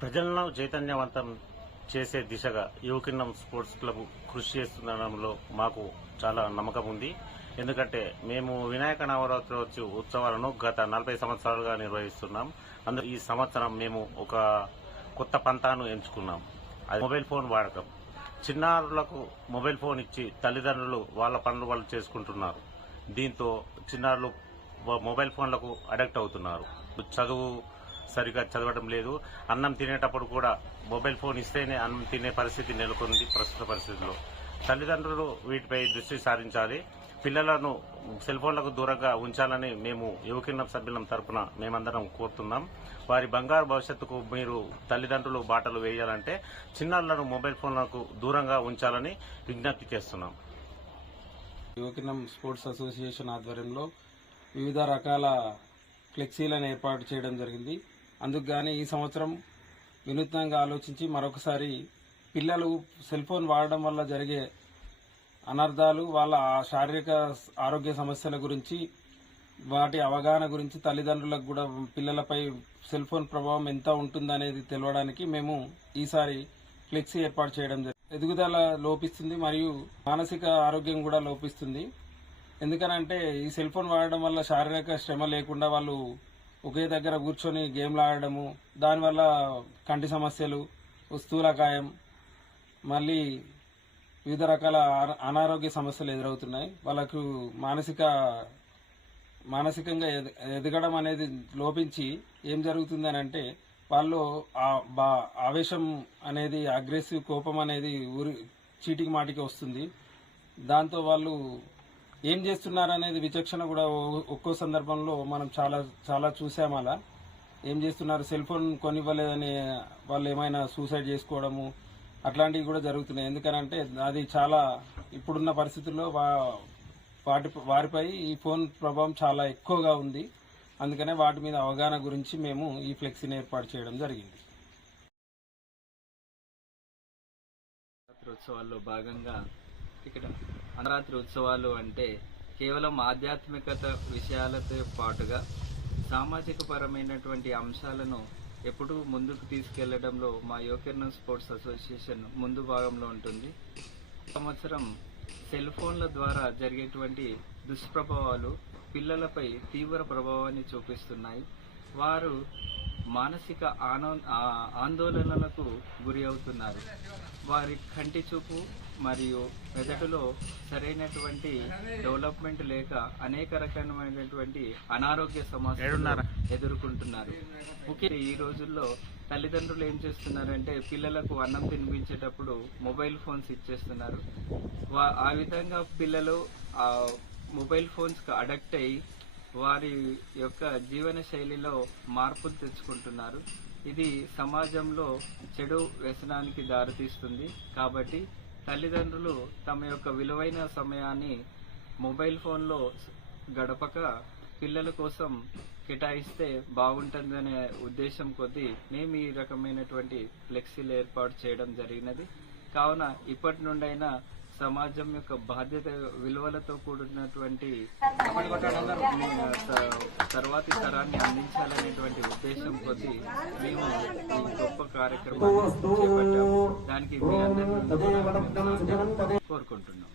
ప్రజలను చైతన్యవంతం చేసే దిశగా యువకిన్నం స్పోర్ట్స్ క్లబ్ కృషి చేస్తుండడంలో మాకు చాలా నమ్మకం ఉంది. ఎందుకంటే మేము వినాయక నవరాత్రి ఉత్సవాలను గత 40 సంవత్సరాలుగా నిర్వహిస్తున్నాం. అందులో ఈ సంవత్సరం మేము ఒక కొత్త పంతాను ఎంచుకున్నాం. అది మొబైల్ ఫోన్ వాడకం. చిన్నారులకు మొబైల్ ఫోన్ ఇచ్చి తల్లిదండ్రులు వాళ్ళ పనులు వాళ్ళు చేసుకుంటున్నారు. దీంతో చిన్నారులు మొబైల్ ఫోన్లకు అడిక్ట్ అవుతున్నారు. చదువు సరిగా చదవడం లేదు. అన్నం తినేటప్పుడు కూడా మొబైల్ ఫోన్ ఇస్తేనే అన్నం తినే పరిస్థితి నెలకొంది. ప్రస్తుత పరిస్థితుల్లో తల్లిదండ్రులు వీటిపై దృష్టి సారించాలి. పిల్లలను సెల్ ఫోన్లకు దూరంగా ఉంచాలని మేము యువకిన్నం సభ్యులం తరపున మేమందరం కోరుతున్నాం. వారి బంగారు భవిష్యత్తుకు మీరు తల్లిదండ్రులు బాటలు వేయాలంటే చిన్నారులను మొబైల్ ఫోన్లకు దూరంగా ఉంచాలని విజ్ఞప్తి చేస్తున్నాం. యువకిన్నం స్పోర్ట్స్ అసోసియేషన్ ఆధ్వర్యంలో వివిధ రకాల ఫ్లెక్సీలను ఏర్పాటు చేయడం జరిగింది. అందుకు గానీ ఈ సంవత్సరం వినూత్నంగా ఆలోచించి మరొకసారి పిల్లలు సెల్ ఫోన్ వాడడం వల్ల జరిగే అనర్థాలు, వాళ్ళ శారీరక ఆరోగ్య సమస్యల గురించి, వాటి అవగాహన గురించి తల్లిదండ్రులకు కూడా పిల్లలపై సెల్ ఫోన్ ప్రభావం ఎంత ఉంటుందనేది తెలవడానికి మేము ఈసారి ఫ్లెక్సీ ఏర్పాటు చేయడం జరిగింది. ఎదుగుదల లోపిస్తుంది మరియు మానసిక ఆరోగ్యం కూడా లోపిస్తుంది. ఎందుకనంటే ఈ సెల్ ఫోన్ వాడడం వల్ల శారీరక శ్రమ లేకుండా వాళ్ళు ఒకే దగ్గర కూర్చొని గేమ్లు ఆడడము, దానివల్ల కంటి సమస్యలు, స్థూలకాయం, మళ్ళీ వివిధ రకాల అనారోగ్య సమస్యలు ఎదురవుతున్నాయి. వాళ్ళకు మానసికంగా ఎదగడం అనేది లోపించి ఏం జరుగుతుందని అంటే వాళ్ళు ఆవేశం అనేది, అగ్రెసివ్ కోపం అనేది చీటికి మాటికి వస్తుంది. దాంతో వాళ్ళు ఏం చేస్తున్నారనేది విచక్షణ కూడా ఒక్కో సందర్భంలో మనం చాలా చూసాం. అలా ఏం చేస్తున్నారు, సెల్ ఫోన్ కొనివ్వలేదని వాళ్ళు ఏమైనా సూసైడ్ చేసుకోవడము అట్లాంటివి కూడా జరుగుతున్నాయి. ఎందుకనంటే అది చాలా ఇప్పుడున్న పరిస్థితుల్లో వారిపై ఈ ఫోన్ ప్రభావం చాలా ఎక్కువగా ఉంది. అందుకనే వాటి మీద అవగాహన గురించి మేము ఈ ఫ్లెక్సీని ఏర్పాటు చేయడం జరిగింది. ఉత్సవాల్లో భాగంగా ఇక్కడ నవరాత్రి ఉత్సవాలు అంటే కేవలం ఆధ్యాత్మికత విషయాలతో పాటుగా సామాజిక పరమైనటువంటి అంశాలను ఎప్పుడూ ముందుకు తీసుకెళ్లడంలో మా యువకిన్నం స్పోర్ట్స్ అసోసియేషన్ ముందు భాగంలో ఉంటుంది. సంవత్సరం సెల్ ఫోన్ల ద్వారా జరిగేటువంటి దుష్ప్రభావాలు పిల్లలపై తీవ్ర ప్రభావాన్ని చూపిస్తున్నాయి. వారు మానసిక ఆందోళనలకు గురి అవుతున్నారు. వారి కంటి చూపు మరియు మెదడులో సరైనటువంటి డెవలప్మెంట్ లేక అనేక రకమైనటువంటి అనారోగ్య సమస్యలు ఎదుర్కొంటున్నారు. ముఖ్యంగా ఈ రోజుల్లో తల్లిదండ్రులు ఏం చేస్తున్నారంటే పిల్లలకు అన్నం తినిపించేటప్పుడు మొబైల్ ఫోన్స్ ఇచ్చేస్తున్నారు. ఆ విధంగా పిల్లలు ఆ మొబైల్ ఫోన్స్కి అడక్ట్ అయ్యి వారి యొక్క జీవన శైలిలో మార్పులు తెచ్చుకుంటున్నారు. ఇది సమాజంలో చెడు వ్యసనానికి దారితీస్తుంది. కాబట్టి తల్లిదండ్రులు తమ యొక్క విలువైన సమయాన్ని మొబైల్ ఫోన్లో గడపక పిల్లల కోసం కేటాయిస్తే బాగుంటుందనే ఉద్దేశం కొద్దీ మేము ఈ రకమైనటువంటి ఫ్లెక్సీలు ఏర్పాటు చేయడం జరిగినది. కావున ఇప్పటి నుండైనా సమాజం యొక్క బాధ్యత విలువలతో కూడినటువంటి తర్వాతి తరాన్ని అందించాలనేటువంటి ఉద్దేశం కొద్దీ మేము ఈ గొప్ప కార్యక్రమాన్ని చేపట్టాము. దానికి మీ అందరినీ కోరుకుంటున్నాం.